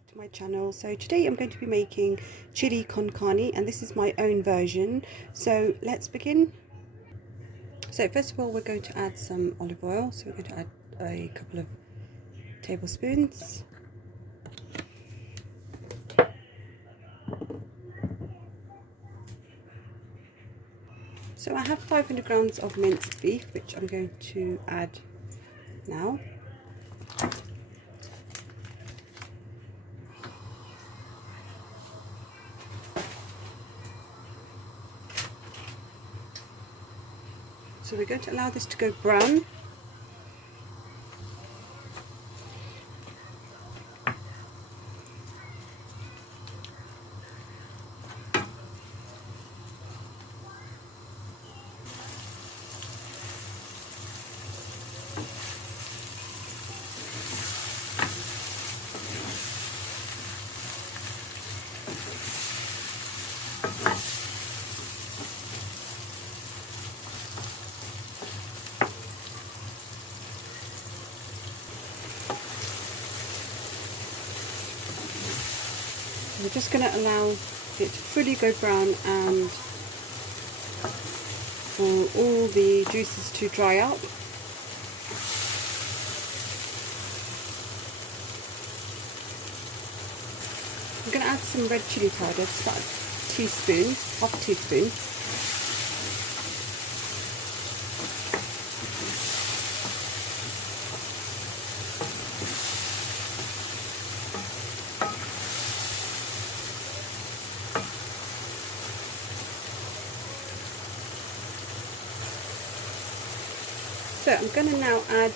back to my channel. So today I'm going to be making chili con carne, and this is my own version. So let's begin. So first of all, we're going to add some olive oil. So we're going to add a couple of tablespoons. So I have 500 grams of minced beef, which I'm going to add now. So we're going to allow this to go brown. We're just going to allow it to fully go brown and for all the juices to dry out. I'm going to add some red chili powder, just about a teaspoon, half a teaspoon. So I'm going to now add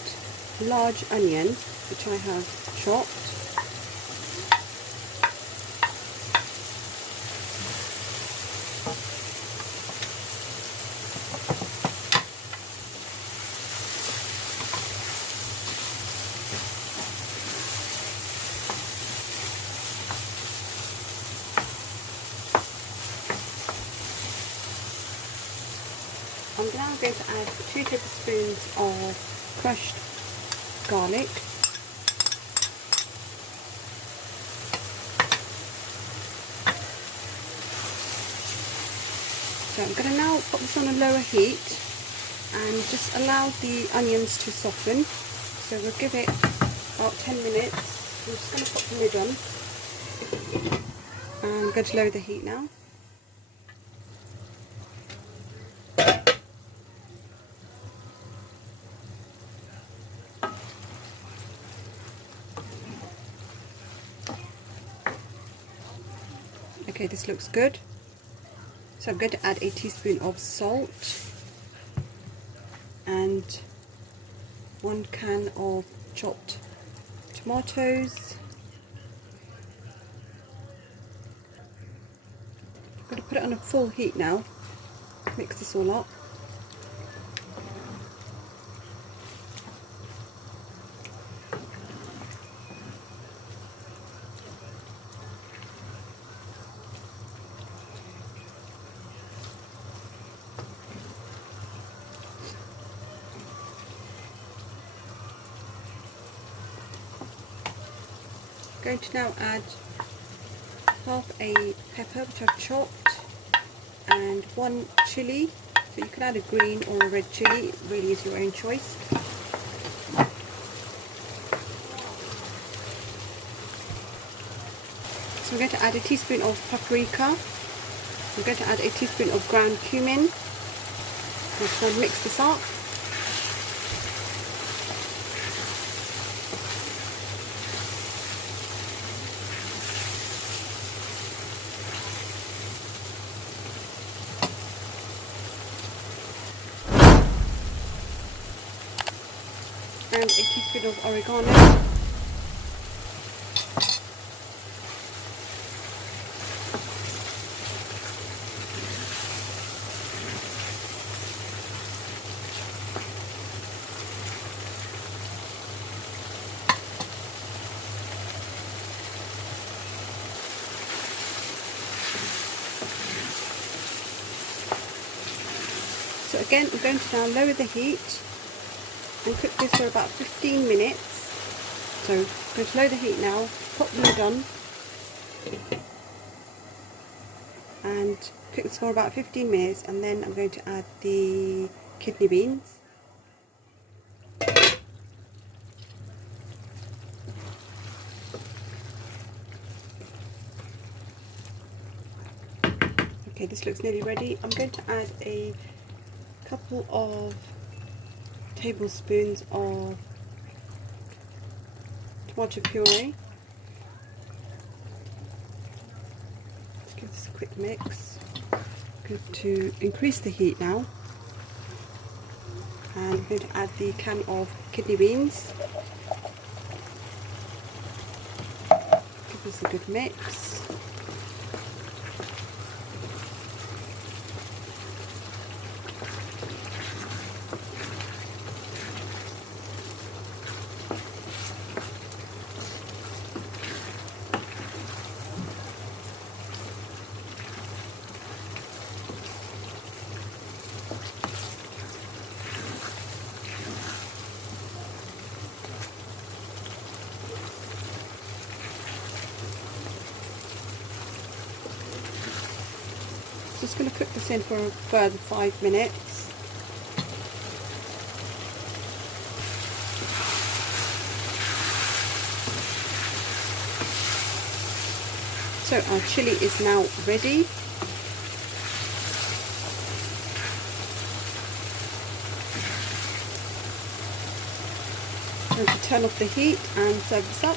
large onion, which I have chopped. I'm now going to add 2 tablespoons of crushed garlic. So I'm going to now put this on a lower heat and just allow the onions to soften. So we'll give it about 10 minutes. I'm just going to put the lid on. And I'm going to lower the heat now. Okay, this looks good. So I'm going to add a teaspoon of salt and 1 can of chopped tomatoes. I'm going to put it on a full heat now. Mix this all up. Going to now add half a pepper, which I've chopped, and 1 chilli. So you can add a green or a red chilli, it really is your own choice. So I'm going to add a teaspoon of paprika. I'm going to add a teaspoon of ground cumin. I'm just going to mix this up. And a teaspoon of oregano. So again, I'm going to now lower the heat and cook this for about 15 minutes So I'm going to lower the heat now, pop the lid on, and cook this for about 15 minutes, and then I'm going to add the kidney beans. Okay, this looks nearly ready. I'm going to add a couple of tablespoons of tomato puree. Let's give this a quick mix. I'm going to increase the heat now, and I'm going to add the can of kidney beans. Give this a good mix. Just going to cook this in for a further 5 minutes. So our chilli is now ready. I'm going to turn off the heat and serve this up.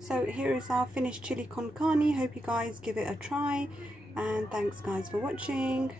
So here is our finished chili con carne. Hope you guys give it a try, and thanks guys for watching.